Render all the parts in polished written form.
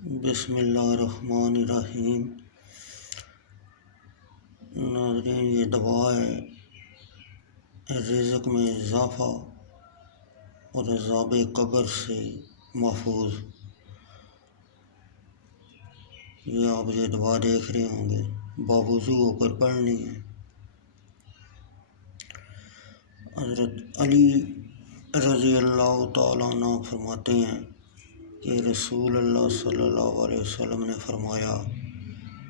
بسم اللہ الرحمن الرحیم۔ ناظرین، یہ دعا ہے رزق میں اضافہ اور عذاب قبر سے محفوظ۔ یہ آپ یہ دعا دیکھ رہے ہوں گے، باوضو ہو کر پڑھنی ہے۔ حضرت علی رضی اللہ تعالیٰ عنہ فرماتے ہیں کہ رسول اللہ صلی اللہ علیہ وسلم نے فرمایا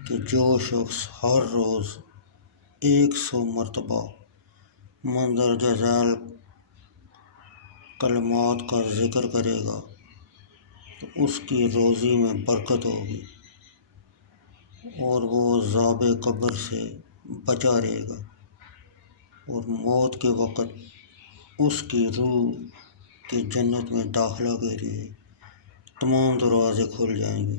کہ جو شخص ہر روز 100 مرتبہ مندرجہ ذیل کلمات کا ذکر کرے گا تو اس کی روزی میں برکت ہوگی اور وہ عذاب قبر سے بچا رہے گا، اور موت کے وقت اس کی روح کی جنت میں داخلہ کے لیے تمام دروازے کھل جائیں گے۔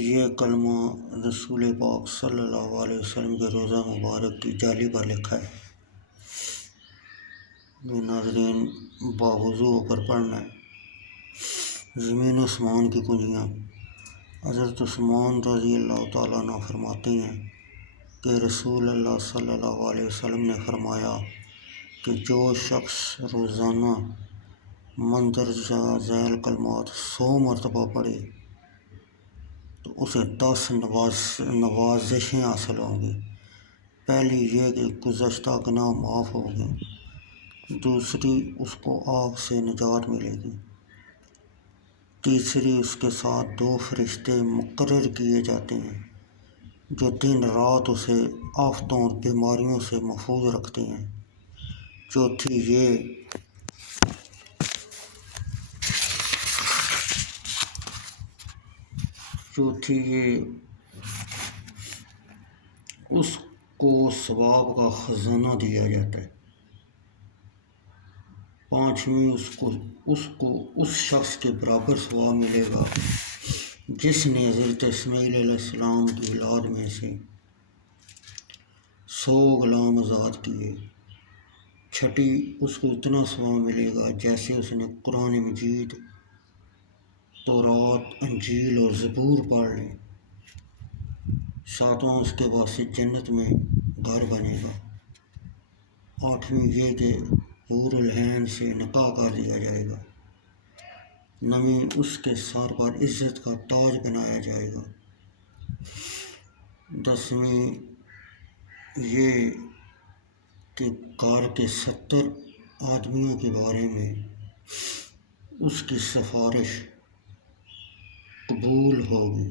یہ کلمہ رسول پاک صلی اللہ علیہ وسلم کے روزہ مبارک کی جالی پر لکھا ہے۔ یہ ناظرین باوضو ہو کر پڑھنا ہے۔ زمین و آسمان کی کنجیاں۔ حضرت عثمان رضی اللہ تعالیٰ عنہ فرماتے ہیں کہ رسول اللہ صلی اللہ علیہ وسلم نے فرمایا کہ جو شخص روزانہ مندرجہ ذیل کلمات 100 مرتبہ پڑھے تو اسے 10 نوازشیں حاصل ہوں گی۔ پہلی یہ کہ گزشتہ گناہ معاف ہوں گے، دوسری اس کو آگ سے نجات ملے گی، تیسری اس کے ساتھ 2 فرشتے مقرر کیے جاتے ہیں جو دن رات اسے آفتوں اور بیماریوں سے محفوظ رکھتے ہیں، چوتھی یہ اس کو ثواب کا خزانہ دیا جاتا ہے، پانچویں اس کو اس شخص کے برابر ثواب ملے گا جس نے حضرت اسماعیل علیہ السلام کی اولاد میں سے 100 غلام آزاد کیے، چھٹی اس کو اتنا ثواب ملے گا جیسے اس نے قرآن مجید، تورات، انجیل اور زبور پڑھ لی، ساتواں اس کے واسطے جنت میں گھر بنے گا، آٹھویں یہ کہ حور العین سے نکاح کر دیا جائے گا، نویں اس کے سر پر عزت کا تاج بنایا جائے گا، 10ویں یہ کہ گھر کے 70 آدمیوں کے بارے میں اس کی سفارش قبول ہوگی۔